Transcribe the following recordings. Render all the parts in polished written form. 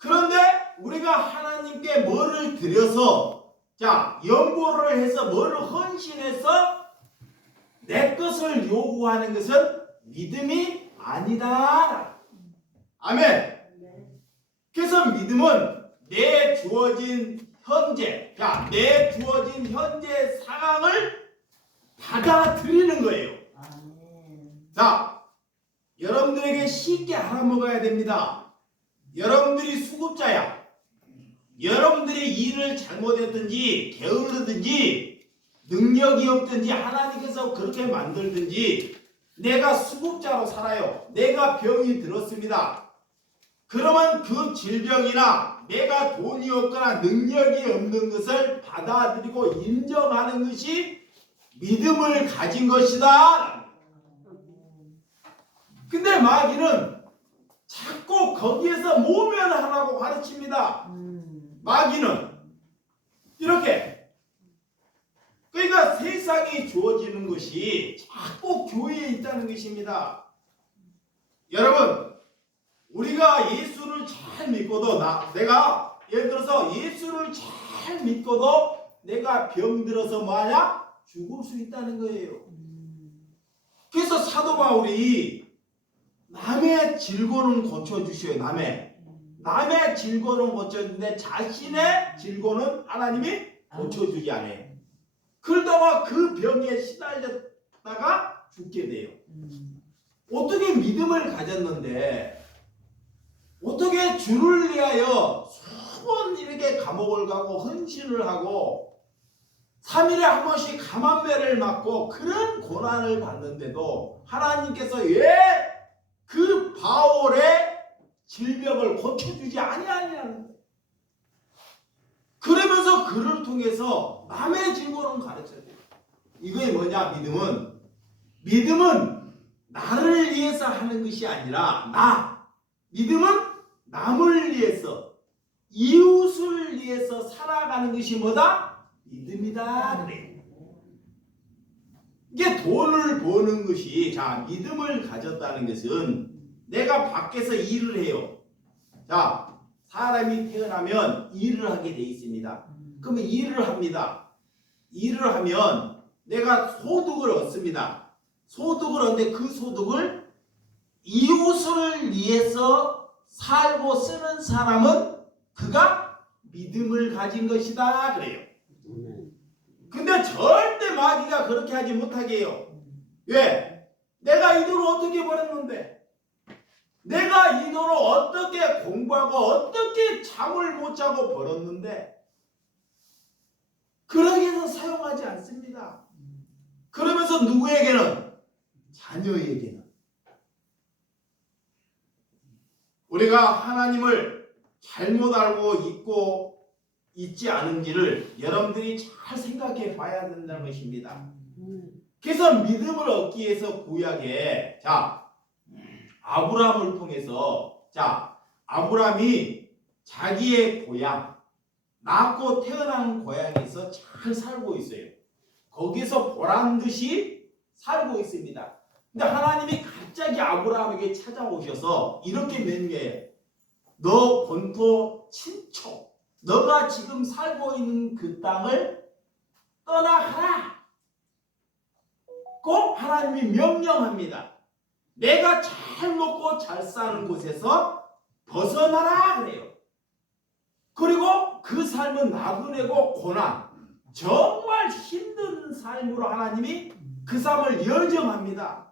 그런데 우리가 하나님께 뭐를 드려서 연보를 해서 뭐를 헌신해서 내 것을 요구하는 것은 믿음이 아니다. 아멘. 그래서 믿음은 내 주어진 현재 상황을 받아들이는 거예요. 여러분들에게 쉽게 알아먹어야 됩니다. 여러분들이 수급자야. 여러분들이 일을 잘못했든지 게으르든지 능력이 없든지 하나님께서 그렇게 만들든지 내가 수급자로 살아요. 내가 병이 들었습니다. 그러면 그 질병이나 내가 돈이 없거나 능력이 없는 것을 받아들이고 인정하는 것이 믿음을 가진 것이다. 근데 마귀는 자꾸 거기에서 모면하라고 가르칩니다. 마귀는 이렇게, 그러니까 세상이 주어지는 것이 자꾸 교회에 있다는 것입니다. 여러분, 우리가 예수를 잘 믿고도 내가 예를 들어서 예수를 잘 믿고도 내가 병들어서 뭐하냐? 죽을 수 있다는 거예요. 그래서 사도 바울이 남의 질고는 고쳐주셔요. 남의 질고는 고쳐주는데 자신의 질고는 하나님이 고쳐주지 않아요. 그러다가 그 병에 시달렸다가 죽게 돼요. 어떻게 믿음을 가졌는데 어떻게 주를 위하여 수번 이렇게 감옥을 가고 헌신을 하고 3일에 한 번씩 감암매를 맞고 그런 고난을 받는데도 하나님께서 왜 그 바울의 질병을 고쳐주지 아니하냐는 거예요. 그러면서 그를 통해서 남의 질고는 가르쳐야 돼요. 이게 뭐냐? 믿음은 나를 위해서 하는 것이 아니라 믿음은 남을 위해서, 이웃을 위해서 살아가는 것이 뭐다? 믿음이다. 그래요. 이게 돈을 버는 것이, 믿음을 가졌다는 것은 내가 밖에서 일을 해요. 사람이 태어나면 일을 하게 돼 있습니다. 그러면 일을 합니다. 일을 하면 내가 소득을 얻습니다. 소득을 얻는데 그 소득을 이웃을 위해서 살고 쓰는 사람은 그가 믿음을 가진 것이다. 그래요. 근데 절대 마귀가 그렇게 하지 못하게 해요. 왜? 내가 이 돈을 어떻게 벌었는데? 내가 이 돈을 어떻게 공부하고 어떻게 잠을 못 자고 벌었는데? 그러기 위해서 사용하지 않습니다. 그러면서 누구에게는? 자녀에게는. 우리가 하나님을 잘못 알고 있고 있지 않은지를 여러분들이 잘 생각해 봐야 된다는 것입니다. 그래서 믿음을 얻기 위해서 구약에 아브라함을 통해서 아브라함이 자기의 고향, 낳고 태어난 고향에서 잘 살고 있어요. 거기서 보란듯이 살고 있습니다. 근데 하나님이 갑자기 아브라함에게 찾아오셔서 이렇게 명령해요. 너 본토 친척, 너가 지금 살고 있는 그 땅을 떠나가라. 꼭 하나님이 명령합니다. 내가 잘 먹고 잘 사는 곳에서 벗어나라 그래요. 그리고 그 삶은 나그네고 고난, 정말 힘든 삶으로 하나님이 그 삶을 열정합니다.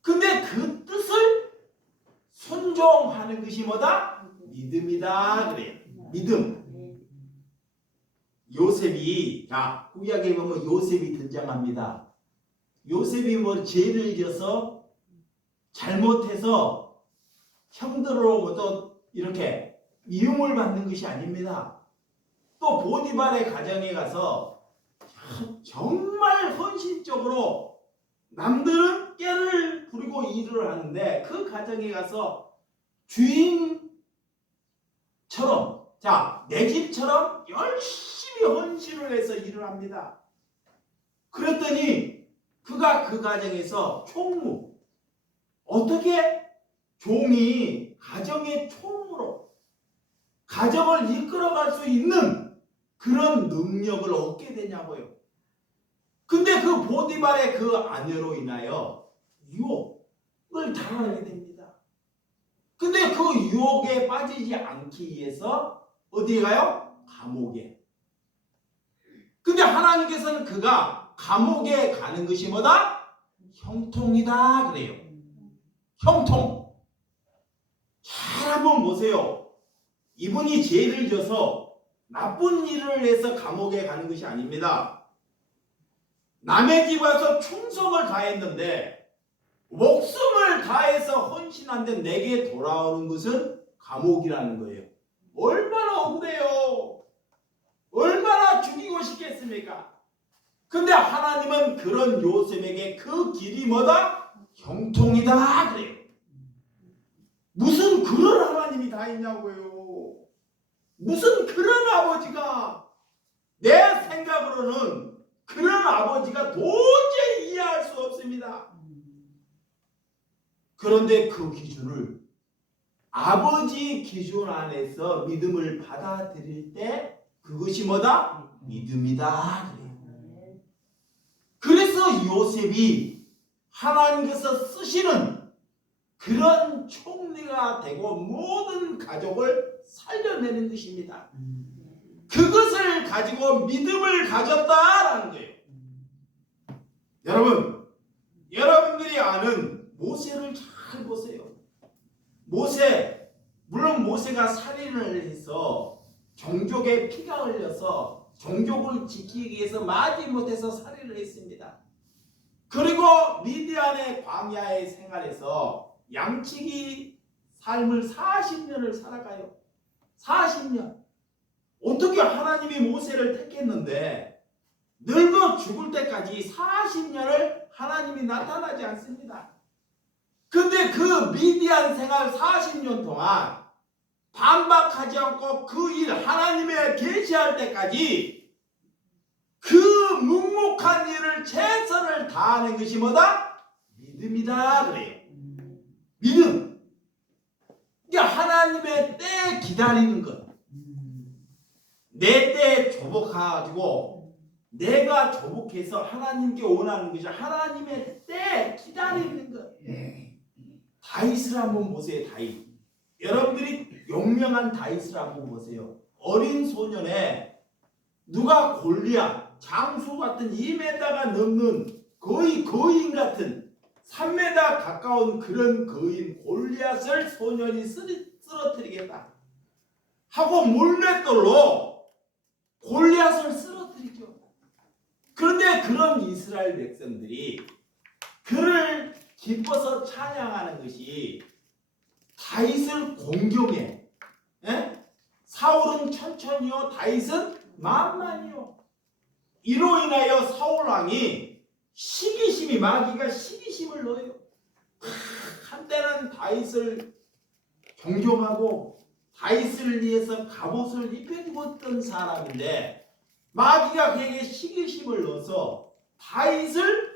근데 그 뜻을 순종하는 것이 뭐다? 믿음이다 그래요. 믿음. 요셉이, 구약에 보면 요셉이 등장합니다. 요셉이 죄를 져서 잘못해서 형들로부터 이렇게 미움을 받는 것이 아닙니다. 또 보디발의 가정에 가서 정말 헌신적으로 남들은 깨를 부리고 일을 하는데 그 가정에 가서 주인처럼, 내 집처럼 열심히 헌신을 해서 일을 합니다. 그랬더니 그가 그 가정에서 총무, 어떻게 종이 가정의 총무로 가정을 이끌어갈 수 있는 그런 능력을 얻게 되냐고요. 근데 그 보디발의 그 아내로 인하여 유혹을 당하게 됩니다. 근데 그 유혹에 빠지지 않기 위해서 어디에 가요? 감옥에. 근데 하나님께서는 그가 감옥에 가는 것이 뭐다? 형통이다 그래요. 형통. 잘 한번 보세요. 이분이 죄를 져서 나쁜 일을 해서 감옥에 가는 것이 아닙니다. 남의 집 와서 충성을 다했는데 목숨을 다해서 헌신한데 내게 돌아오는 것은 감옥이라는 거예요. 얼마나 억울해요. 얼마나 죽이고 싶겠습니까? 근데 하나님은 그런 요셉에게 그 길이 뭐다? 형통이다 그래요. 무슨 그런 하나님이 다 있냐고요. 무슨 그런 아버지가. 내 생각으로는 그런 아버지가 도저히 이해할 수 없습니다. 그런데 그 기준을 아버지 기준 안에서 믿음을 받아들일 때 그것이 뭐다? 믿음이다. 그래서 요셉이 하나님께서 쓰시는 그런 총리가 되고 모든 가족을 살려내는 것입니다. 그것을 가지고 믿음을 가졌다라는 거예요. 여러분, 여러분들이 아는 모세를 잘 보세요. 모세, 물론 모세가 살인을 해서 종족의 피가 흘려서 종족을 지키기 위해서 마지 못해서 살인을 했습니다. 그리고 미디안의 광야의 생활에서 양치기 삶을 40년을 살아가요. 40년. 어떻게 하나님이 모세를 택했는데 늙어 죽을 때까지 40년을 하나님이 나타나지 않습니다. 근데 그 미디안 생활 40년 동안 반박하지 않고 그 일 하나님의 계시할 때까지 그 묵묵한 일을 최선을 다하는 것이 뭐다? 믿음이다 그래요. 믿음. 이게 하나님의 때 기다리는 것. 내 때에 조복해가지고 내가 조복해서 하나님께 원하는 것이 하나님의 때 기다리는 것. 다윗을 한번 보세요. 다윗. 여러분들이 용명한 다윗을 한번 보세요. 어린 소년에 누가 골리앗 장수 같은 2m가 넘는 거의 거인 같은 3m 가까운 그런 거인 골리앗을 소년이 쓰러뜨리겠다 하고 물맷돌로 골리앗을 쓰러뜨리죠. 그런데 그런 이스라엘 백성들이 그를 기뻐서 찬양하는 것이 다윗을 공경해. 에? 사울은 천천히요 다윗은 만만히요. 이로 인하여 사울왕이 시기심이 마귀가 시기심을 넣어요. 한때는 다윗을 존경하고 다윗을 위해서 갑옷을 입혀주었던 사람인데 마귀가 그에게 시기심을 넣어서 다윗을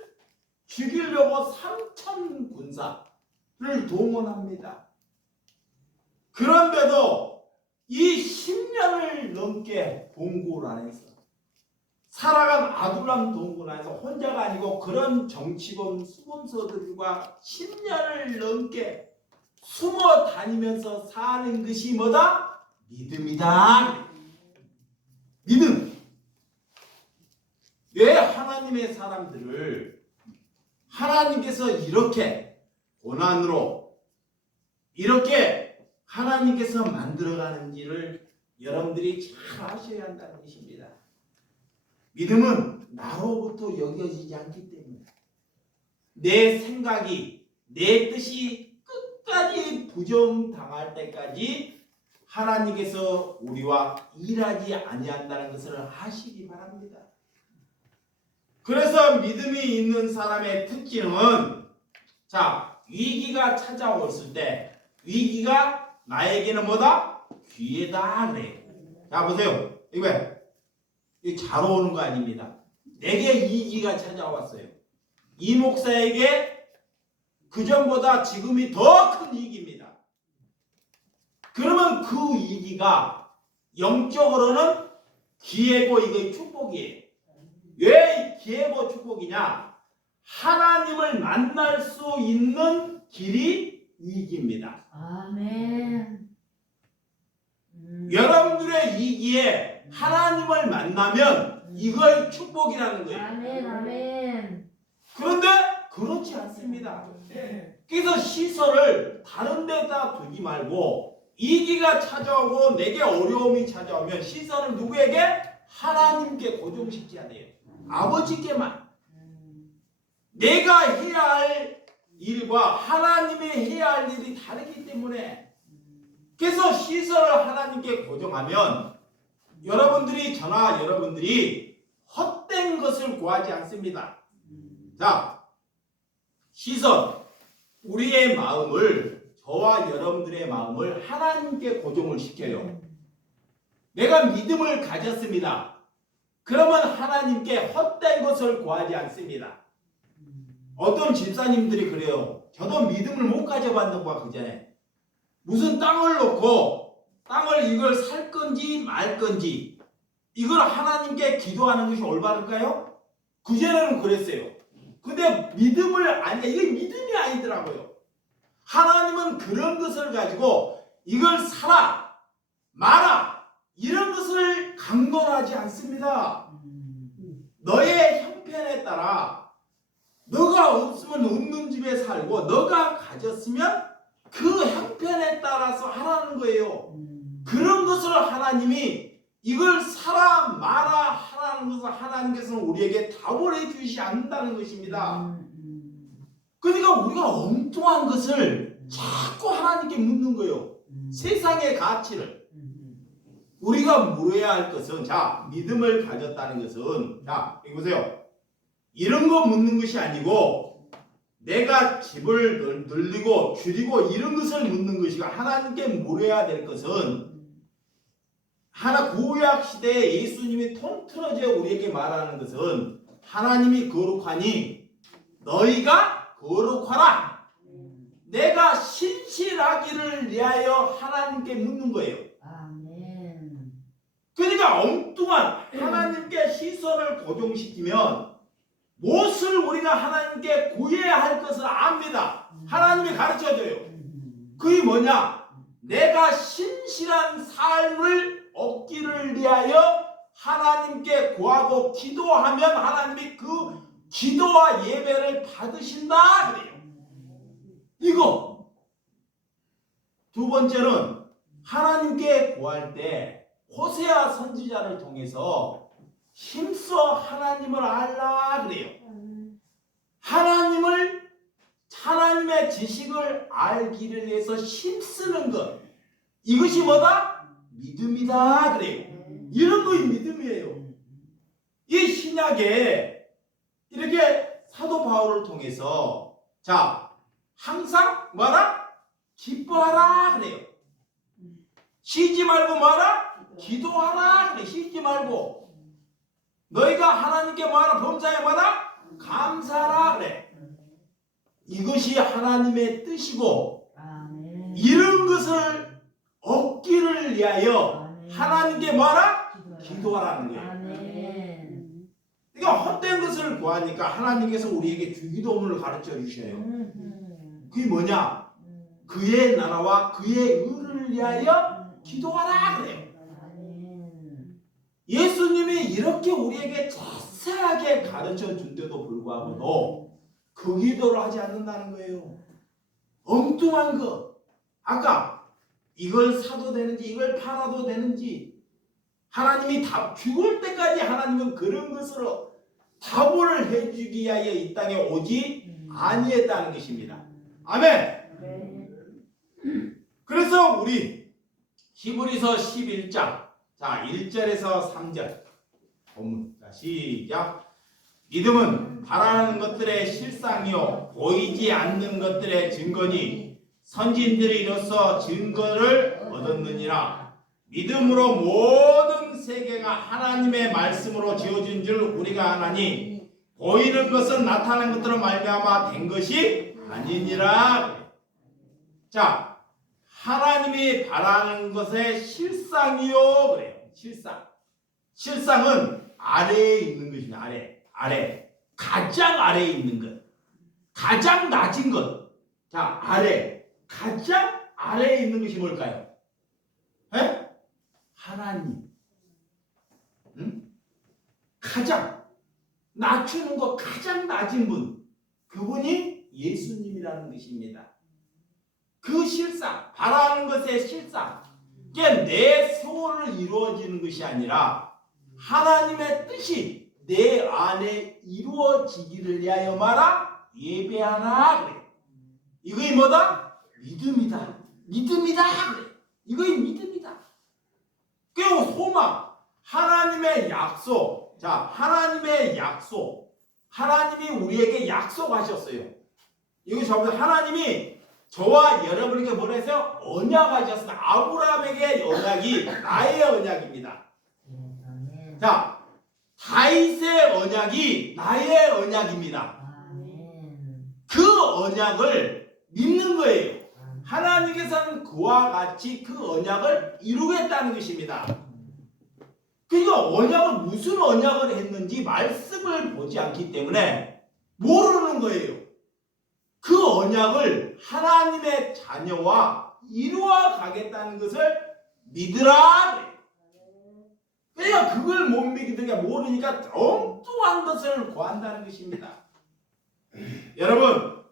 죽이려고 3,000 군사를 동원합니다. 그런데도 이 10년을 넘게 동굴 안에서 살아간 아둘람 동굴 안에서 혼자가 아니고 그런 정치범 수범서들과 10년을 넘게 숨어 다니면서 사는 것이 뭐다? 믿음이다. 믿음. 왜 하나님의 사람들을 하나님께서 이렇게 고난으로 이렇게 하나님께서 만들어가는지를 여러분들이 잘 아셔야 한다는 것입니다. 믿음은 나로부터 여겨지지 않기 때문에 내 생각이 내 뜻이 끝까지 부정당할 때까지 하나님께서 우리와 일하지 아니한다는 것을 아시기 바랍니다. 그래서 믿음이 있는 사람의 특징은 위기가 찾아왔을 때 위기가 나에게는 뭐다? 기회다 그래요. 자 보세요. 이거 잘 오는 거 아닙니다. 내게 위기가 찾아왔어요. 이 목사에게 그전보다 지금이 더 큰 위기입니다. 그러면 그 위기가 영적으로는 기회고 이거 축복이에요. 왜 기회고 축복이냐? 하나님을 만날 수 있는 길이 이익입니다. 아멘. 여러분들의 이익에 하나님을 만나면 이걸 축복이라는 거예요. 아멘. 아멘. 그런데 그렇지 않습니다. 그래서 시선을 다른 데다 두지 말고 위기가 찾아오고 내게 어려움이 찾아오면 시선을 누구에게? 하나님께 고정시켜야 돼요. 아버지께만. 내가 해야 할 일과 하나님이 해야 할 일이 다르기 때문에 그래서 시선을 하나님께 고정하면 여러분들이 헛된 것을 구하지 않습니다. 자, 시선, 우리의 마음을, 저와 여러분들의 마음을 하나님께 고정을 시켜요. 내가 믿음을 가졌습니다. 그러면 하나님께 헛된 것을 구하지 않습니다. 어떤 집사님들이 그래요. 저도 믿음을 못 가져봤는 거야, 그전에. 무슨 땅을 놓고 땅을 이걸 살 건지 말 건지 이걸 하나님께 기도하는 것이 올바를까요? 그전에는 그랬어요. 근데 믿음을 이게 믿음이 아니더라고요. 하나님은 그런 것을 가지고 이걸 사라, 마라 이런 것을 강론하지 않습니다. 너의 형편에 따라 너가 없으면 없는 집에 살고 너가 가졌으면 그 형편에 따라서 하라는 거예요. 그런 것을 하나님이 이걸 사라 마라 하라는 것을 하나님께서는 우리에게 답을 해주시지 않는다는 것입니다. 그러니까 우리가 엉뚱한 것을 자꾸 하나님께 묻는 거예요. 세상의 가치를. 우리가 물어야 할 것은, 자, 믿음을 가졌다는 것은, 자, 여기 보세요. 이런 거 묻는 것이 아니고 내가 집을 늘리고 줄이고 이런 것을 묻는 것이고 하나님께 물어야 될 것은 구약 시대에 예수님이 통틀어져 우리에게 말하는 것은 하나님이 거룩하니 너희가 거룩하라. 내가 신실하기를 위하여 하나님께 묻는 거예요. 아멘. 그러니까 엉뚱한 하나님께 시선을 고정시키면 무엇을 우리가 하나님께 구해야 할 것을 압니다. 하나님이 가르쳐줘요. 그게 뭐냐? 내가 신실한 삶을 얻기를 위하여 하나님께 구하고 기도하면 하나님이 그 기도와 예배를 받으신다 그래요. 이거. 두 번째는 하나님께 구할 때 호세아 선지자를 통해서 힘써 하나님을 알라 그래요. 하나님의 지식을 알기를 위해서 힘쓰는 것. 이것이 뭐다? 믿음이다 그래요. 이런 것이 믿음이에요. 이 신약에 이렇게 사도 바울을 통해서 자, 항상 뭐라? 기뻐하라 그래요. 쉬지 말고 뭐라? 기도하라 그래. 쉬지 말고. 너희가 하나님께 뭐하라? 범사에 뭐하라? 감사하라 그래. 이것이 하나님의 뜻이고 아멘. 이런 것을 얻기를 위하여 아멘. 하나님께 뭐하라? 기도하라는 거예요. 아멘. 그러니까 헛된 것을 구하니까 하나님께서 우리에게 주기도문을 가르쳐 주셔요. 그게 뭐냐? 그의 나라와 그의 의를 위하여 기도하라 그래요. 예수님이 이렇게 우리에게 자세하게 가르쳐 준데도 불구하고도 그 기도를 하지 않는다는 거예요. 엉뚱한 거. 아까 이걸 사도 되는지 이걸 팔아도 되는지 하나님이 죽을 때까지 하나님은 그런 것으로 답을 해주기 위하여 이 땅에 오지 아니했다는 것입니다. 아멘. 그래서 우리 히브리서 11장 자 1절에서 3절 본문 자 시작. 믿음은 바라는 것들의 실상이요 보이지 않는 것들의 증거니 선진들이 이로써 증거를 얻었느니라. 믿음으로 모든 세계가 하나님의 말씀으로 지어진 줄 우리가 아나니 보이는 것은 나타난 것들로 말미암아 된 것이 아니니라. 자, 하나님이 바라는 것의 실상이요 그래요. 실상은 아래에 있는 것입니다. 아래 가장 아래에 있는 것, 가장 낮은 것. 자, 가장 아래에 있는 것이 뭘까요? 에? 하나님. 응? 가장 낮추는 것, 가장 낮은 분, 그분이 예수님이라는 것입니다. 그 실상, 바라는 것의 실상, 이게 내 소원을 이루어지는 것이 아니라 하나님의 뜻이 내 안에 이루어지기를 위하여 말아 예배하라 그래. 이거이 뭐다? 믿음이다. 그래. 이거이 믿음이다. 그리고 소망, 하나님의 약속. 자, 하나님의 약속. 하나님이 우리에게 약속하셨어요. 이거 전부 하나님이 저와 여러분에게 뭐라 했어요? 언약하셨습니다. 아브라함에게 언약이 나의 언약입니다. 아멘. 자, 다윗의 언약이 나의 언약입니다. 아멘. 그 언약을 믿는 거예요. 하나님께서는 그와 같이 그 언약을 이루겠다는 것입니다. 그러니까 언약을 무슨 언약을 했는지 말씀을 보지 않기 때문에 모르는 거예요. 그 언약을 하나님의 자녀와 이루어 가겠다는 것을 믿으라. 그러니까 그걸 못 믿으니까 모르니까 엉뚱한 것을 구한다는 것입니다. 여러분,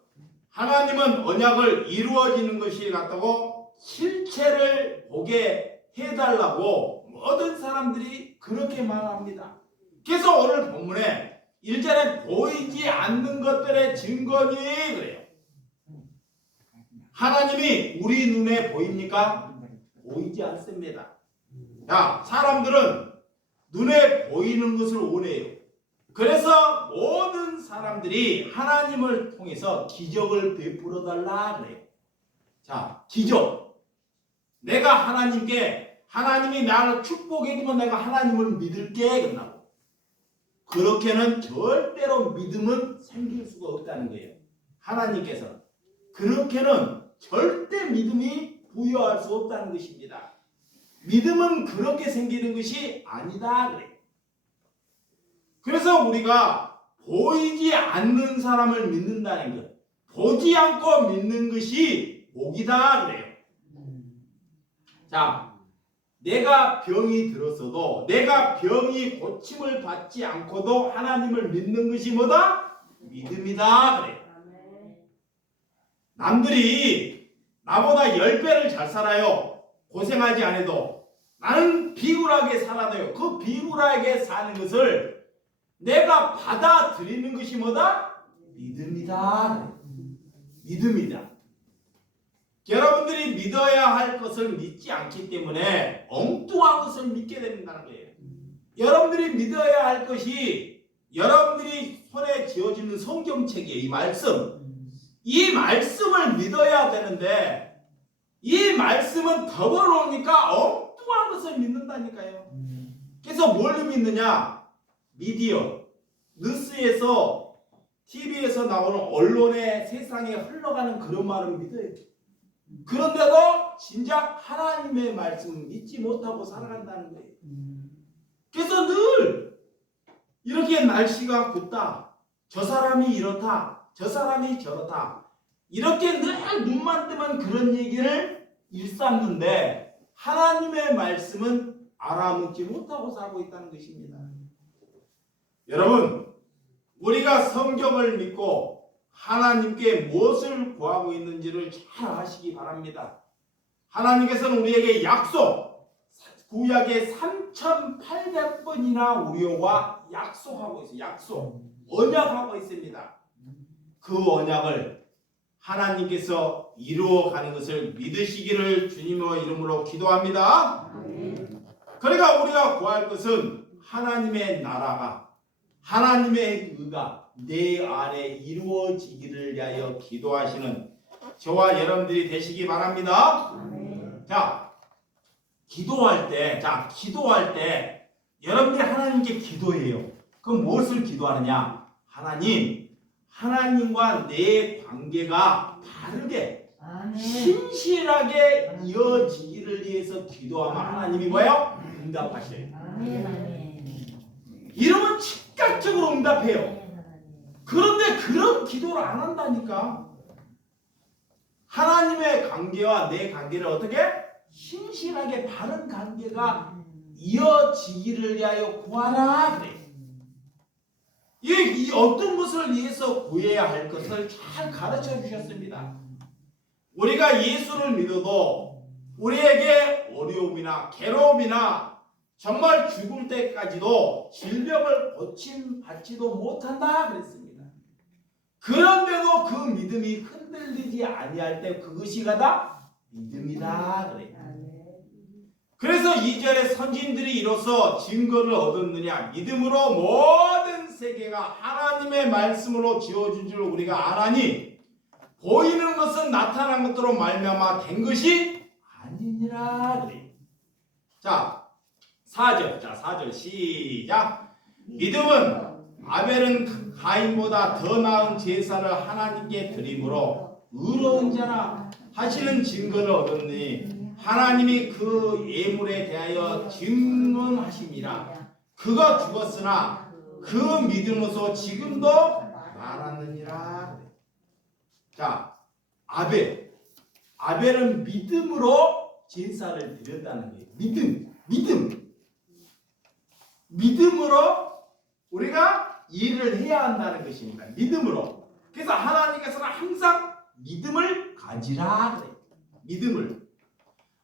하나님은 언약을 이루어지는 것이 같다고 실체를 보게 해달라고 모든 사람들이 그렇게 말합니다. 그래서 오늘 본문에 1절에 보이지 않는 것들의 증거니 그래요. 하나님이 우리 눈에 보입니까? 보이지 않습니다. 자, 사람들은 눈에 보이는 것을 원해요. 그래서 모든 사람들이 하나님을 통해서 기적을 베풀어 달라 그래요. 자, 기적. 내가 하나님이 나를 축복해 주면 내가 하나님을 믿을게 끝나고. 그렇게는 절대로 믿음은 생길 수가 없다는 거예요. 하나님께서는. 그렇게는 절대 믿음이 부여할 수 없다는 것입니다. 믿음은 그렇게 생기는 것이 아니다 그래요. 그래서 우리가 보이지 않는 사람을 믿는다는 것, 보지 않고 믿는 것이 복이다 그래요. 자, 내가 병이 들었어도 내가 병이 고침을 받지 않고도 하나님을 믿는 것이 뭐다? 믿음이다 그래요. 남들이 나보다 10배를 잘 살아요. 고생하지 않아도. 나는 비굴하게 살아도요. 그 비굴하게 사는 것을 내가 받아들이는 것이 뭐다? 믿음이다. 믿음이다. 여러분들이 믿어야 할 것을 믿지 않기 때문에 엉뚱한 것을 믿게 된다는 거예요. 여러분들이 믿어야 할 것이 여러분들이 손에 쥐어지는 성경책의 이 말씀, 이 말씀을 믿어야 되는데 이 말씀은 덮어놓으니까 엉뚱한 것을 믿는다니까요. 그래서 뭘 믿느냐? 미디어, 뉴스에서, TV에서 나오는 언론의 세상에 흘러가는 그런 말을 믿어요. 그런데도 진작 하나님의 말씀을 믿지 못하고 살아간다는 거예요. 그래서 늘 이렇게 날씨가 굽다, 저 사람이 이렇다, 저 사람이 저렇다, 이렇게 늘 눈만 뜨면 그런 얘기를 일삼는데 하나님의 말씀은 알아먹지 못하고 살고 있다는 것입니다. 여러분, 우리가 성경을 믿고 하나님께 무엇을 구하고 있는지를 잘 아시기 바랍니다. 하나님께서는 우리에게 약속, 구약에 3,800번이나 우리와 약속하고 있어요. 언약하고 있습니다. 그 언약을 하나님께서 이루어가는 것을 믿으시기를 주님의 이름으로 기도합니다. 그러니까 우리가 구할 것은 하나님의 나라가, 하나님의 의가 내 안에 이루어지기를 위하여 기도하시는 저와 여러분들이 되시기 바랍니다. 자, 기도할 때 여러분들이 하나님께 기도해요. 그럼 무엇을 기도하느냐? 하나님과 내 관계가 바르게 아멘. 신실하게 이어지기를 위해서 기도하면 하나님이 뭐예요? 응답하셔요. 아멘. 아멘. 이러면 즉각적으로 응답해요. 아멘. 그런데 그런 기도를 안 한다니까. 하나님의 관계와 내 관계를 어떻게? 신실하게 바른 관계가 이어지기를 위하여 구하라 그래. 이 어떤 것을 위해서 구해야 할 것을 잘 가르쳐 주셨습니다. 우리가 예수를 믿어도 우리에게 어려움이나 괴로움이나 정말 죽을 때까지도 질병을 고침받지도 못한다 그랬습니다. 그런데도 그 믿음이 흔들리지 아니할 때 그것이 가다 믿음이다 그래요. 그래서 2절에 선진들이 이로써 증거를 얻었느냐 믿음으로 모든 세계가 하나님의 말씀으로 지어진 줄 우리가 아나니 보이는 것은 나타난 것으로 말미암아 된 것이 아니니라 그래요. 자 4절 시작. 믿음은 아벨은 가인보다 더 나은 제사를 하나님께 드림으로 의로운 자라 하시는 증거를 얻었니 하나님이 그 예물에 대하여 증언하심이라. 그가 죽었으나 그 믿음으로서 지금도 말하느니라. 자, 아벨은 믿음으로 제사를 드렸다는 거예요. 믿음으로 우리가 일을 해야 한다는 것입니다. 믿음으로. 그래서 하나님께서는 항상 믿음을 가지라 그래요. 믿음을.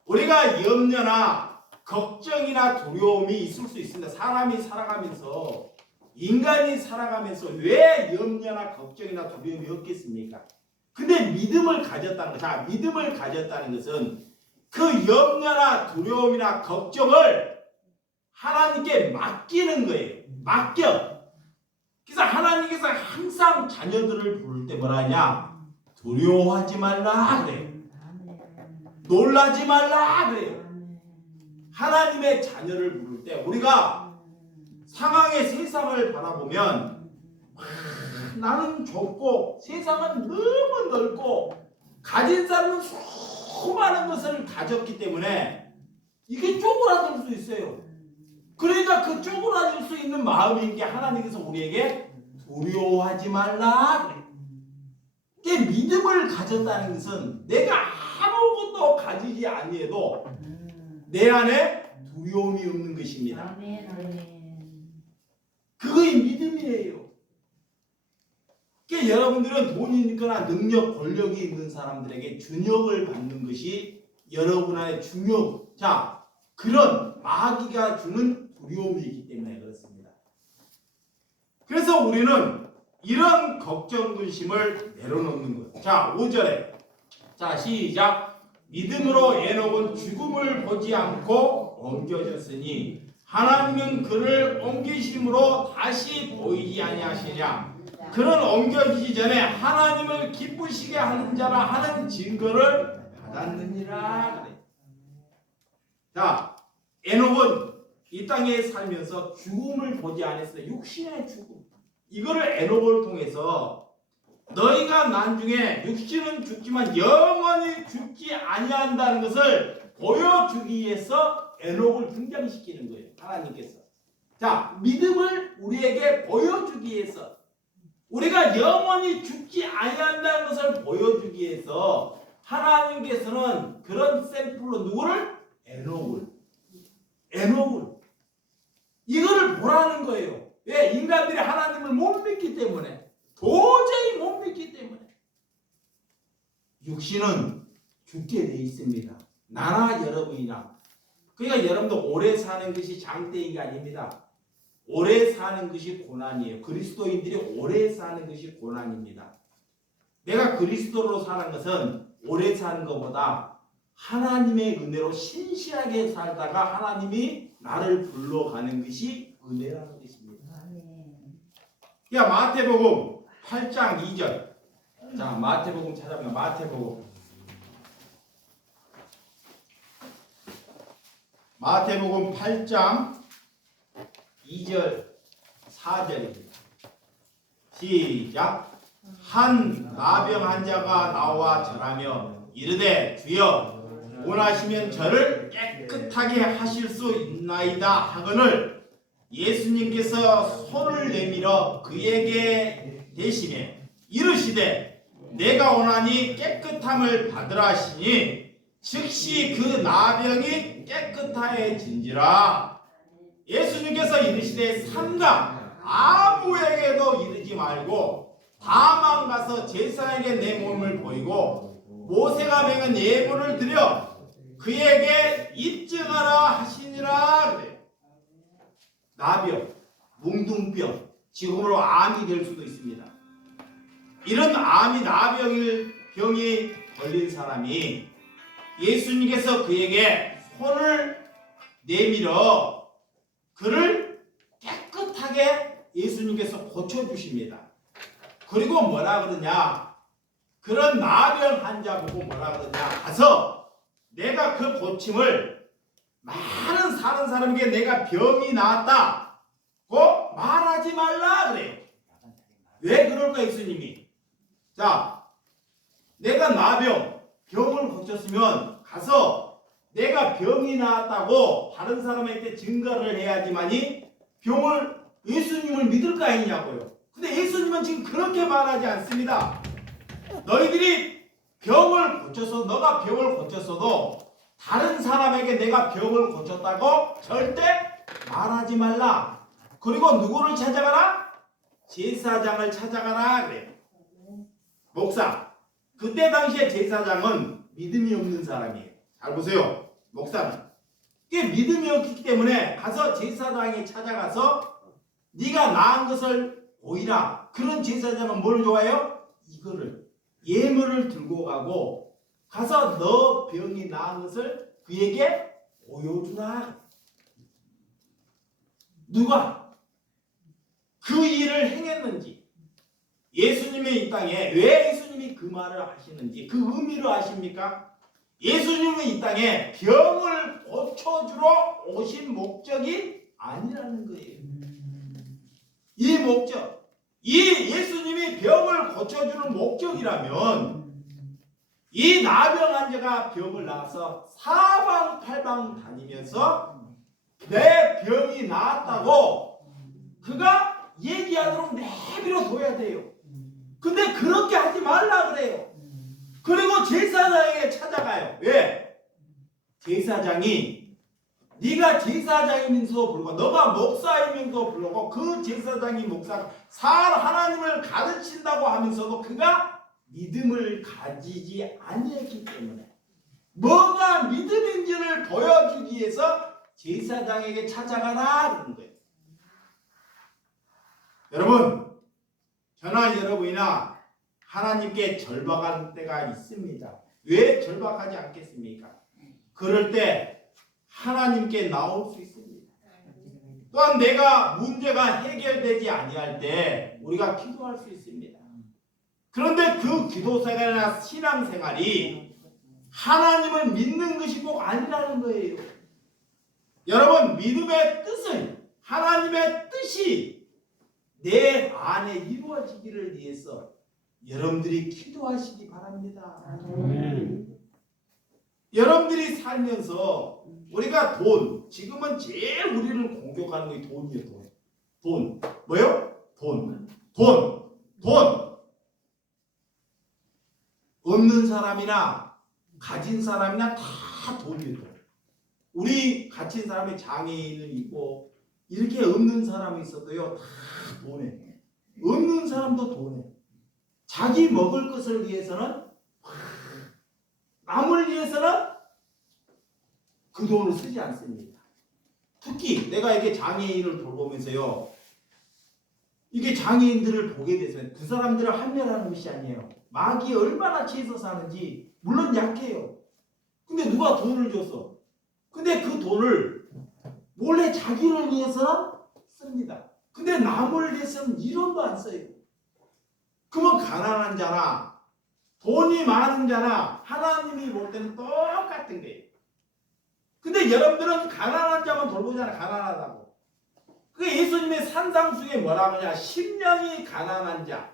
우리가 염려나 걱정이나 두려움이 있을 수 있습니다. 사람이 살아가면서 인간이 살아가면서 왜 염려나 걱정이나 두려움이 없겠습니까? 근데 믿음을 가졌다는 것. 자, 믿음을 가졌다는 것은 그 염려나 두려움이나 걱정을 하나님께 맡기는 거예요. 맡겨. 그래서 하나님께서 항상 자녀들을 부를 때 뭐라 하냐? 두려워하지 말라 그래요. 놀라지 말라 그래요. 하나님의 자녀를 부를 때 우리가 상황의 세상을 바라보면 나는 좁고 세상은 너무 넓고 가진 사람은 수많은 것을 가졌기 때문에 이게 쪼그라들 수 있어요. 그러니까 그 쪼그라들 수 있는 마음인 게 하나님께서 우리에게 두려워하지 말라 그래요. 이게 믿음을 가졌다는 것은 내가 아무것도 가지지 아니해도 내 안에 두려움이 없는 것입니다. 그거의 믿음이에요. 그러니까 여러분들은 돈이 있거나 능력, 권력이 있는 사람들에게 준역을 받는 것이 여러분 안에 중요. 자, 그런 마귀가 주는 두려움이 있기 때문에 그렇습니다. 그래서 우리는 이런 걱정, 근심을 내려놓는 것. 자, 5절에 자, 시작. 믿음으로 에녹은 죽음을 보지 않고 옮겨졌으니 하나님은 그를 옮기심으로 다시 보이지 아니하시냐. 그는 옮겨지기 전에 하나님을 기쁘시게 하는 자라 하는 증거를 받았느니라. 자, 에녹은 이 땅에 살면서 죽음을 보지 않았어요. 육신의 죽음. 이거를 에녹을 통해서 너희가 나중에 육신은 죽지만 영원히 죽지 아니한다는 것을 보여주기 위해서 에녹을 등장시키는 거예요. 하나님께서. 자, 믿음을 우리에게 보여주기 위해서 우리가 영원히 죽지 아니한다는 것을 보여주기 위해서 하나님께서는 그런 샘플로 누구를? 에녹을 이거를 보라는 거예요. 왜? 인간들이 하나님을 못 믿기 때문에, 도저히 못 믿기 때문에. 육신은 죽게 돼 있습니다. 나나 여러분이나. 그러니까 여러분도 오래 사는 것이 장대인 게 아닙니다. 오래 사는 것이 고난이에요. 그리스도인들이 오래 사는 것이 고난입니다. 내가 그리스도로 사는 것은 오래 사는 것보다 하나님의 은혜로 신실하게 살다가 하나님이 나를 불러가는 것이 은혜라는 것입니다. 야, 마태복음 8장 2절. 자, 마태복음 찾아보면 마태복음 8장 2절 4절입니다. 시작. 한 나병 환자가 나와 절하며 이르되 주여 원하시면 저를 깨끗하게 하실 수 있나이다 하거늘 예수님께서 손을 내밀어 그에게 대시매 이르시되 내가 원하니 깨끗함을 받으라 하시니 즉시 그 나병이 깨끗하여진지라. 예수님께서 이르시되 삼가 아무에게도 이르지 말고 다만 가서 제사장에게 내 몸을 보이고 모세가 명한 예물을 드려 그에게 입증하라 하시니라. 그래. 나병, 뭉둥병, 지금으로 암이 될 수도 있습니다. 이런 암이 병이 걸린 사람이 예수님께서 그에게 손을 내밀어 그를 깨끗하게 예수님께서 고쳐주십니다. 그리고 뭐라 그러냐? 그런 나병 환자 보고 뭐라 그러냐? 가서 내가 그 고침을 많은 사는 사람에게 내가 병이 나았다고 말하지 말라 그래요. 왜 그럴까 예수님이? 자, 내가 병을 고쳤으면 가서 내가 병이 나았다고 다른 사람한테 증거를 해야지만이 예수님을 믿을 거 아니냐고요. 근데 예수님은 지금 그렇게 말하지 않습니다. 너희들이 너가 병을 고쳤어도 다른 사람에게 내가 병을 고쳤다고 절대 말하지 말라. 그리고 누구를 찾아가라? 제사장을 찾아가라 그래요. 목사. 그때 당시에 제사장은 믿음이 없는 사람이에요. 잘 보세요. 목사는. 이게 믿음이 없기 때문에 가서 제사장에 찾아가서 네가 나은 것을 보이라. 그런 제사장은 뭘 좋아해요? 이거를 예물을 들고 가서 너 병이 나은 것을 그에게 보여주라. 누가 그 일을 행했는지, 예수님의 이 땅에 왜 예수님이 그 말을 하시는지 그 의미를 아십니까? 예수님은 이 땅에 병을 고쳐주러 오신 목적이 아니라는 거예요. 이 목적, 이 예수님이 병을 고쳐주는 목적이라면 이 나병 환자가 병을 나와서 사방팔방 다니면서 내 병이 나았다고 그가 얘기하도록 내버려 둬야 돼요. 근데 그렇게 하지 말라 그래요. 그리고 제사장에게 찾아가요. 왜? 제사장이 네가 제사장이면서도 불구하고 너가 목사이면서도 불구하고 그 제사장이 목사가 하나님을 가르친다고 하면서도 그가 믿음을 가지지 아니했기 때문에 뭐가 믿음인지를 보여주기 위해서 제사장에게 찾아가라 그런 거예요. 여러분, 저나 여러분이나 하나님께 절박한 때가 있습니다. 왜 절박하지 않겠습니까? 그럴 때 하나님께 나올 수 있습니다. 또한 내가 문제가 해결되지 아니할 때 우리가 기도할 수 있습니다. 그런데 그 기도생활이나 신앙생활이 하나님을 믿는 것이 꼭 아니라는 거예요. 여러분, 믿음의 뜻은 하나님의 뜻이 내 안에 이루어지기를 위해서 여러분들이 기도하시기 바랍니다. 여러분들이 살면서 우리가 지금은 제일 우리를 공격하는 게 돈이에요. 돈. 뭐요? 돈. 없는 사람이나 가진 사람이나 다 돈이에요. 우리 갇힌 사람이 장애인은 있고 이렇게 없는 사람이 있어도요 다 돈에. 없는 사람도 돈에. 자기 먹을 것을 위해서는 남을 위해서는 그 돈을 쓰지 않습니다. 특히 내가 이게 장애인을 돌보면서요. 이게 장애인들을 보게 돼서 그 사람들을 한멸하는 것이 아니에요. 마귀에 얼마나 취해서 사는지 물론 약해요. 근데 누가 돈을 줬어? 근데 그 돈을 몰래 자기를 위해서는 씁니다. 근데 남을 위해서는 1원도 안 써요. 그러면 가난한 자나 돈이 많은 자나 하나님이 볼 때는 똑같은 거예요. 근데 여러분들은 가난한 자만 돌보잖아. 가난하다고. 그게 예수님의 산상수에 뭐라고 하냐. 심령이 가난한 자.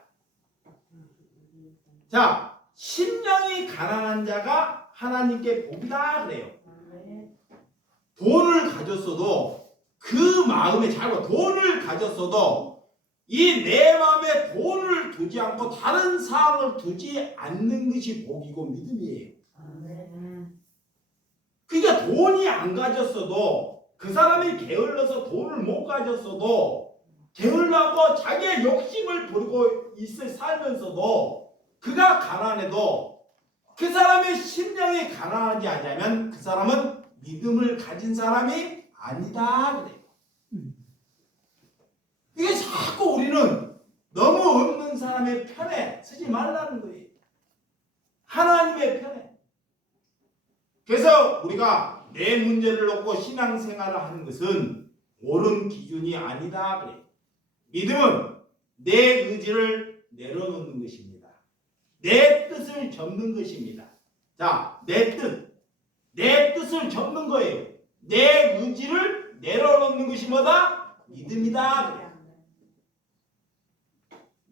자, 심령이 가난한 자가 하나님께 복이다 그래요. 아멘. 돈을 가졌어도 그 마음에 잘 봐. 돈을 가졌어도 이 내 마음에 돈을 두지 않고 다른 사항을 두지 않는 것이 복이고 믿음이에요. 아멘. 그러니까 돈이 안 가졌어도 그 사람이 게을러서 돈을 못 가졌어도 게을러하고 자기의 욕심을 부리고 살면서도 그가 가난해도 그 사람의 심령이 가난하지 않냐면 그 사람은 믿음을 가진 사람이 아니다 그래요. 이게 자꾸 우리는 너무 없는 사람의 편에 쓰지 말라는 거예요. 하나님의 편에. 그래서 우리가 내 문제를 놓고 신앙생활을 하는 것은 옳은 기준이 아니다 그래요. 믿음은 내 의지를 내려놓는 것입니다. 내 뜻을 접는 것입니다. 자, 내 뜻을 접는 거예요. 내 의지를 내려놓는 것이 뭐다? 믿음이다 그래요.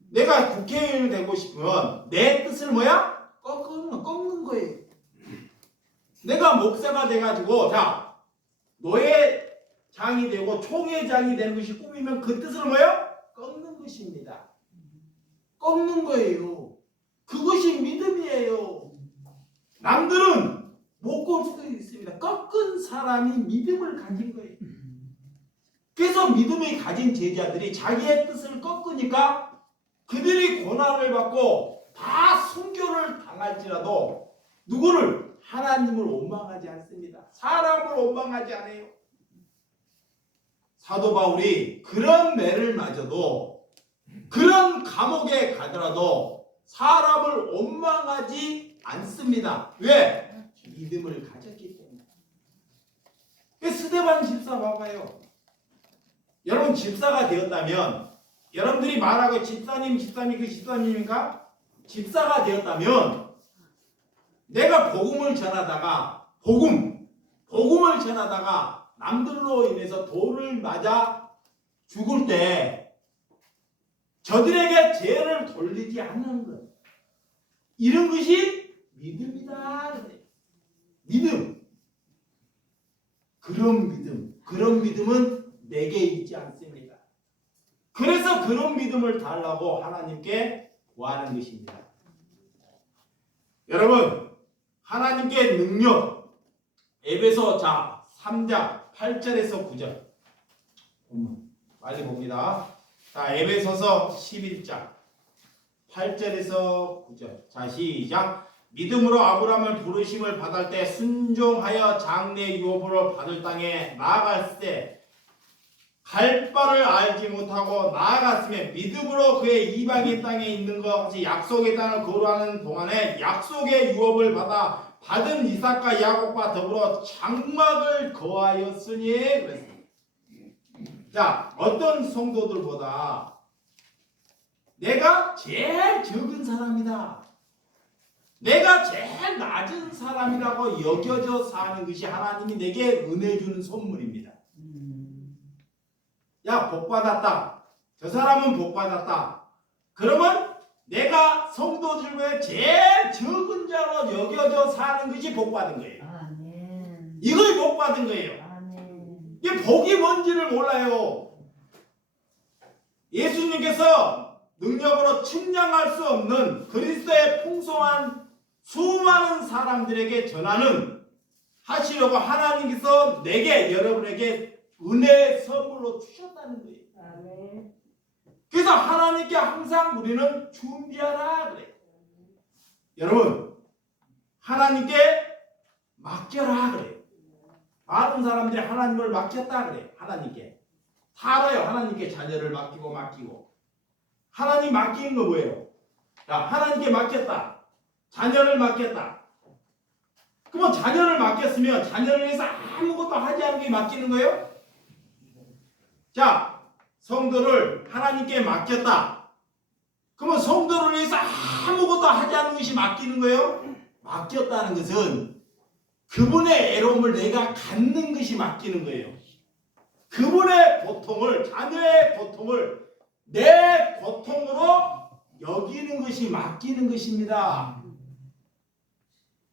내가 국회의원이 되고 싶으면 내 뜻을 뭐야? 꺾는 거예요. 내가 목사가 돼가지고 자 노회장이 되고 총회장이 되는 것이 꿈이면 그 뜻을 뭐예요? 꺾는 것입니다. 꺾는 거예요. 그것이 믿음이에요. 남들은 못 꺾을 수도 있습니다. 꺾은 사람이 믿음을 가진 거예요. 그래서 믿음이 가진 제자들이 자기의 뜻을 꺾으니까 그들이 고난을 받고 다 순교를 당할지라도 누구를? 하나님을 원망하지 않습니다. 사람을 원망하지 않아요. 사도 바울이 그런 매를 맞아도 그런 감옥에 가더라도 사람을 원망하지 않습니다. 왜? 믿음을 가졌기 때문에. 스데반 집사 봐봐요. 여러분 집사가 되었다면 여러분들이 말하고 집사님 그 집사님인가? 집사가 되었다면 내가 복음을 전하다가 복음을 전하다가 남들로 인해서 돌을 맞아 죽을 때 저들에게 죄를 돌리지 않는 것. 이런 것이 믿음이다. 믿음. 그런 믿음은 내게 있지 않습니다. 그래서 그런 믿음을 달라고 하나님께 구하는 것입니다. 여러분 하나님께 능력 에베소 3장 8절에서 9절 빨리 봅니다. 자 에베소서 11장 8절에서 9절 자 시작. 믿음으로 아브라함을 부르심을 받을 때 순종하여 장래 유업으로 받을 땅에 나아갔을 때 갈 바를 알지 못하고 나아갔으며 믿음으로 그의 이방인 땅에 있는 것 같이 약속의 땅을 거류하는 동안에 약속의 유업을 받은 이삭과 야곱과 더불어 장막을 거하였으니 그랬습니다. 자, 어떤 성도들보다 내가 제일 적은 사람이다. 내가 제일 낮은 사람이라고 여겨져 사는 것이 하나님이 내게 은혜 주는 선물입니다. 야, 복 받았다. 저 사람은 복 받았다. 그러면 내가 성도들 중에 제일 적은 자로 여겨져 사는 것이 복 받은 거예요. 아멘. 이걸 복 받은 거예요. 아멘. 이게 복이 뭔지를 몰라요. 예수님께서 능력으로 측량할 수 없는 그리스도의 풍성한 수많은 사람들에게 하시려고 하나님께서 여러분에게 은혜 선물로 주셨다는 거예요. 아멘. 그래서 하나님께 항상 우리는 준비하라 그래요. 여러분 하나님께 맡겨라 그래요. 많은 사람들이 하나님을 맡겼다 그래요. 하나님께 다 알아요. 하나님께 자녀를 맡기고 하나님 맡기는 거 뭐예요? 야, 하나님께 맡겼다. 자녀를 맡겼다. 그러면 자녀를 맡겼으면 자녀를 위해서 아무것도 하지 않은 게 맡기는 거예요? 자, 성도를 하나님께 맡겼다. 그러면 성도를 위해서 아무것도 하지 않는 것이 맡기는 거예요? 맡겼다는 것은 그분의 애로움을 내가 갖는 것이 맡기는 거예요. 그분의 고통을, 자녀의 고통을 내 고통으로 여기는 것이 맡기는 것입니다.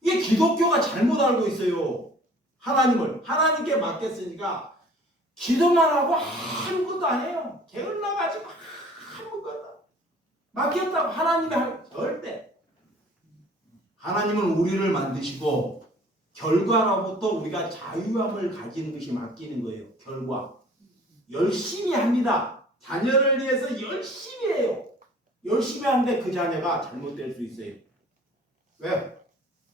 이게 기독교가 잘못 알고 있어요. 하나님께 맡겼으니까 기도만 하고 아무것도 안 해요. 게을러가지고 아무것도 맡겼다고 하나님이 절대. 하나님은 우리를 만드시고 결과로부터 우리가 자유함을 가지는 것이 맡기는 거예요. 결과. 열심히 합니다. 자녀를 위해서 열심히 해요. 열심히 하는데 그 자녀가 잘못될 수 있어요. 왜?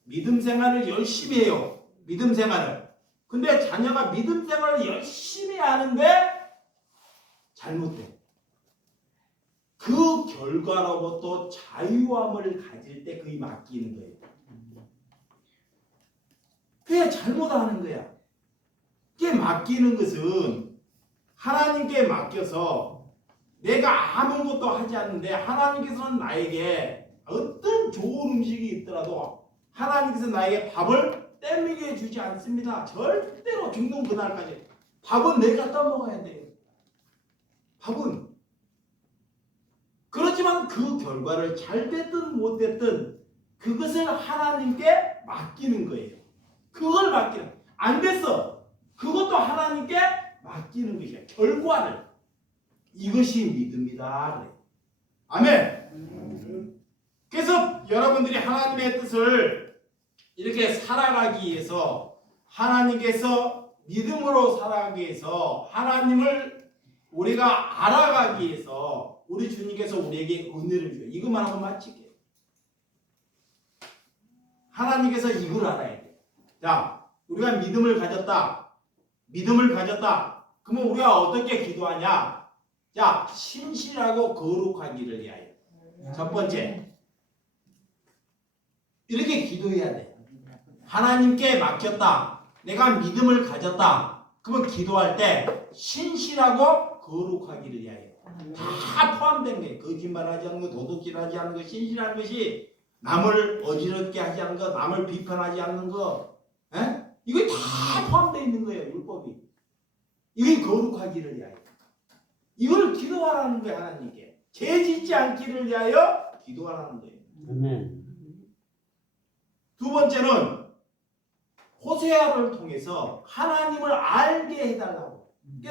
믿음 생활을 열심히 해요. 믿음 생활을. 근데 자녀가 믿음 생활을 열심히 하는데 잘못돼. 그 결과로부터 자유함을 가질 때 그게 맡기는 거예요. 그게 잘못하는 거야. 그게 맡기는 것은 하나님께 맡겨서 내가 아무것도 하지 않는데 하나님께서는 나에게 어떤 좋은 음식이 있더라도 하나님께서 나에게 밥을 떼미게 주지 않습니다. 절대로 죽는 그날까지. 밥은 내가 떠먹어야 돼요. 밥은. 그렇지만 그 결과를 잘 됐든 못 됐든 그것을 하나님께 맡기는 거예요. 그걸 맡기는. 안 됐어. 그것도 하나님께 맡기는 것이야. 결과를. 이것이 믿음이다. 그래. 아멘. 그래서 여러분들이 하나님의 뜻을 이렇게 살아가기 위해서 하나님께서 믿음으로 살아가기 위해서 하나님을 우리가 알아가기 위해서 우리 주님께서 우리에게 은혜를 줘요. 이것만 하고 마칠게요. 하나님께서 이걸 알아야 돼. 자, 우리가 믿음을 가졌다. 믿음을 가졌다. 그러면 우리가 어떻게 기도하냐? 자, 신실하고 거룩하기를 위하여. 첫 번째. 이렇게 기도해야 돼. 하나님께 맡겼다. 내가 믿음을 가졌다. 그러면 기도할 때 신실하고 거룩하기를 위하여. 다 포함된 거예요. 거짓말하지 않는 거, 도둑질하지 않는 거, 신실한 것이 남을 어지럽게 하지 않는 거, 남을 비판하지 않는 거, 이거 다 포함되어 있는 거예요. 율법이. 이게 거룩하기를 위하여. 이걸 기도하라는 거예요. 하나님께. 죄 짓지 않기를 위하여 기도하라는 거예요. 아멘. 두 번째는 호세아를 통해서 하나님을 알게 해달라고.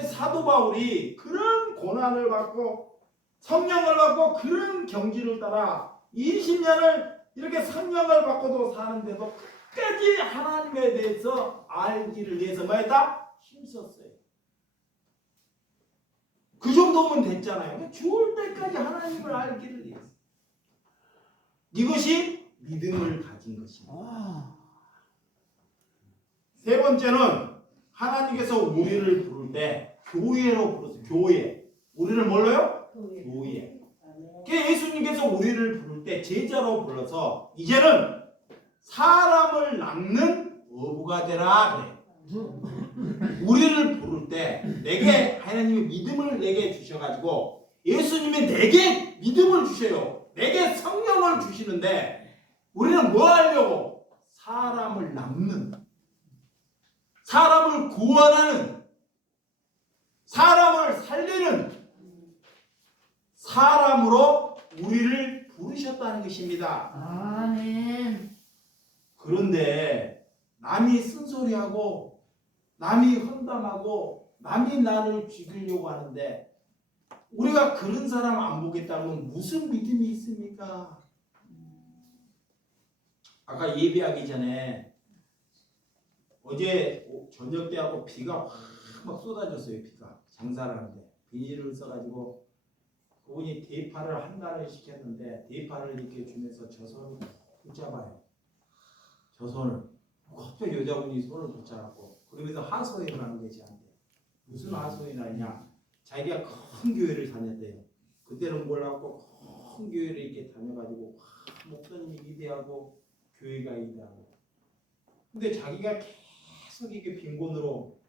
사도 바울이 그런 고난을 받고 성령을 받고 그런 경지를 따라 20년을 이렇게 성령을 받고도 사는데도 끝까지 하나님에 대해서 알기를 위해서 뭐했다? 힘썼어요. 그 정도면 됐잖아요. 죽을 때까지 하나님을 알기를 위해서. 이것이 믿음을 가진 것입니다. 세 번째는 하나님께서 우리를 부를 때 교회로 불렀어요. 교회. 우리를 뭘로요? 교회. 예수님께서 우리를 부를 때 제자로 불러서 이제는 사람을 낳는 어부가 되라 그래. 우리를 부를 때 내게 하나님이 믿음을 내게 주셔가지고 예수님이 내게 믿음을 주셔요. 내게 성령을 주시는데 우리는 뭐 하려고? 사람을 낳는, 사람을 구원하는, 사람을 살리는 사람으로 우리를 부르셨다는 것입니다. 아멘. 그런데 남이 쓴소리하고 남이 험담하고 남이 나를 죽이려고 하는데 우리가 그런 사람 안 보겠다면 무슨 믿음이 있습니까? 아까 예배하기 전에 어제 저녁 때하고 비가 확 막 쏟아졌어요. 비가 장사를 하는데 비닐을 써가지고 그분이 대파를 한 달을 시켰는데 대파를 이렇게 주면서 저 손을 붙잡아요. 저 손을 갑자기 여자분이 손을 붙잡고 그러면서 하소연을 하는 게 저한테 무슨 하소연을 하냐? 자기가 큰 교회를 다녔대요. 그때는 몰랐고 큰 교회를 이렇게 다녀가지고 목사님이 위대하고 교회가 위대하고 근데 자기가 계속 이렇게 빈곤으로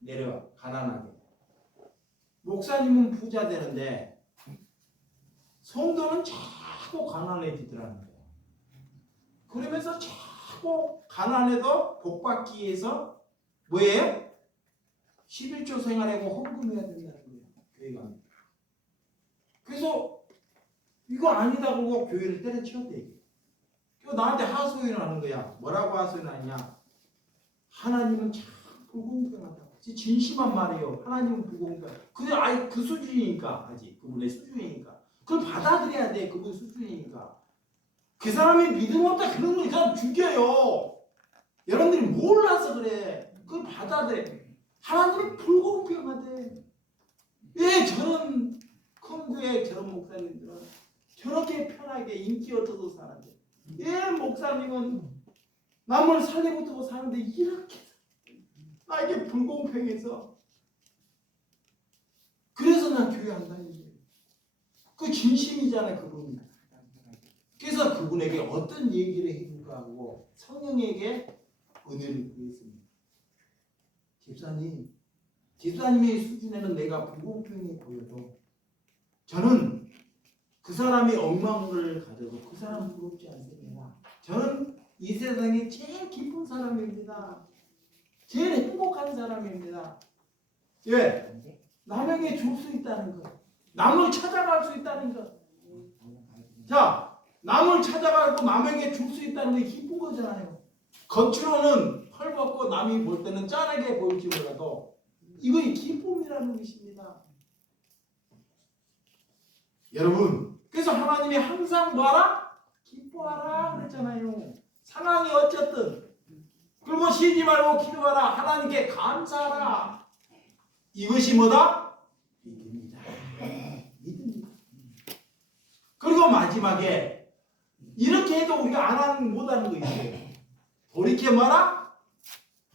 내려와 가난하게 목사님은 부자 되는데 성도는 자꾸 가난해지더라는 거예요. 그러면서 자꾸 가난해도 복받기 위해서 뭐예요? 11조 생활하고 헌금해야 된다는 거예요. 교회가. 그래서 이거 아니다 그러고 교회를 때려치웠대. 또 나한테 하소연을 하는 거야. 뭐라고 하소연을 하냐? 하나님은 참 불공평하다. 진심한 말이에요. 하나님은 불공평. 근데 아예 그 수준이니까 아직 그분의 수준이니까 그걸 받아들여야 돼. 그분 수준이니까. 그 사람이 믿음 없다 그런 거 그 사람 죽여요. 여러분들이 몰라서 그래. 그걸 받아들여. 하나님이 불공평하대. 왜 저런 큰 교회 저런 목사님들은 저렇게 편하게 인기 얻어도 사는데 왜 목사님은 남을 살리고 두고 사는데 이렇게 나에게 불공평해서 그래서 난 교회 안 다니지. 그 진심이잖아요 그분. 그래서 그분에게 어떤 얘기를 해줄까 하고 성령에게 은혜를 구했습니다. 집사님의 수준에는 내가 불공평해 보여도 저는 그 사람이 엉망을 가져도 그 사람 부럽지 않습니다. 저는 이 세상에 제일 기쁜 사람입니다. 제일 행복한 사람입니다. 왜? 남에게 줄 수 있다는 것. 남을 찾아갈 수 있다는 것. 자, 남을 찾아가고 남에게 줄 수 있다는 게 기쁜 거잖아요. 겉으로는 헐벗고 남이 볼 때는 짠하게 보일지 몰라도 이것이 기쁨이라는 것입니다. 여러분, 그래서 하나님이 항상 뭐하라? 기뻐하라 그랬잖아요. 상황이 어쨌든 그리고 쉬지 말고 기도하라. 하나님께 감사하라. 이것이 뭐다? 믿음이다. 믿음이다. 그리고 마지막에 이렇게 해도 우리가 안 하는 못하는 거 있어요. 돌이켜 뭐라?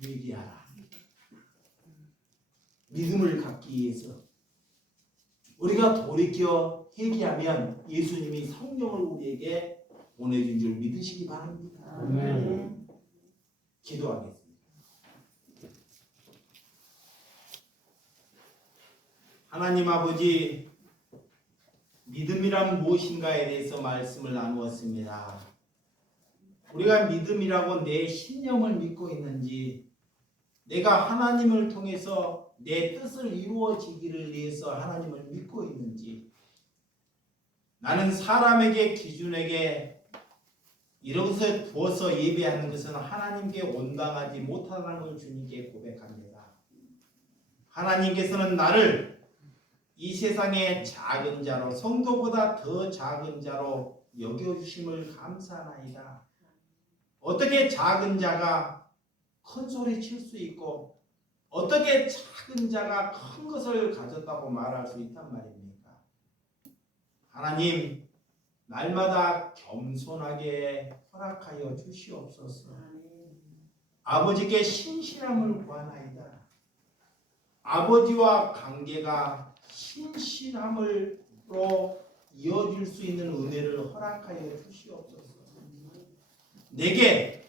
회개하라. 믿음을 갖기 위해서 우리가 돌이켜 회개하면 예수님이 성령을 우리에게 보내준 줄 믿으시기 바랍니다. 아멘. 기도하겠습니다. 하나님 아버지, 믿음이란 무엇인가에 대해서 말씀을 나누었습니다. 우리가 믿음이라고 내 신념을 믿고 있는지, 내가 하나님을 통해서 내 뜻을 이루어지기를 위해서 하나님을 믿고 있는지, 나는 사람에게 기준에게 이것을 두어서 예배하는 것은 하나님께 온당하지 못하다는 걸 주님께 고백합니다. 하나님께서는 나를 이 세상의 작은 자로, 성도보다 더 작은 자로 여겨주심을 감사하나이다. 어떻게 작은 자가 큰 소리 칠 수 있고 어떻게 작은 자가 큰 것을 가졌다고 말할 수 있단 말입니까? 하나님, 날마다 겸손하게 허락하여 주시옵소서. 아버지께 신실함을 구하나이다. 아버지와 관계가 신실함으로 이어질 수 있는 은혜를 허락하여 주시옵소서. 내게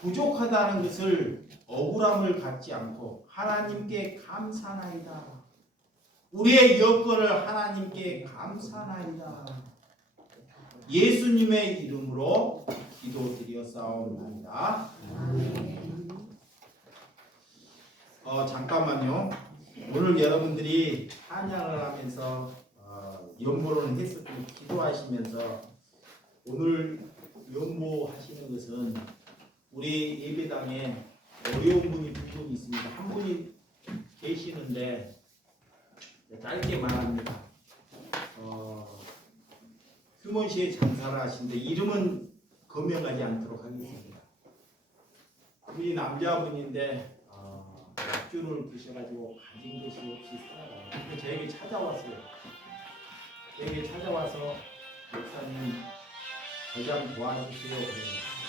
부족하다는 것을 억울함을 갖지 않고 하나님께 감사나이다. 우리의 여건을 하나님께 감사나이다. 예수님의 이름으로 기도드렸사옵나이다. 잠깐만요. 오늘 여러분들이 찬양을 하면서 연보를 했을 때 기도하시면서 오늘 연보하시는 것은 우리 예배당에 어려운 분이 두 분 있습니다. 한 분이 계시는데 짧게 말합니다. 휴먼시에 장사를 하시는데 이름은 거명하지 않도록 하겠습니다. 그분이 남자분인데 약주를 부셔가지고 가진 것이 없이 살아가요. 근데 저에게 찾아왔어요. 저에게 찾아와서 목사님 저 좀 도와주세요. 그래요.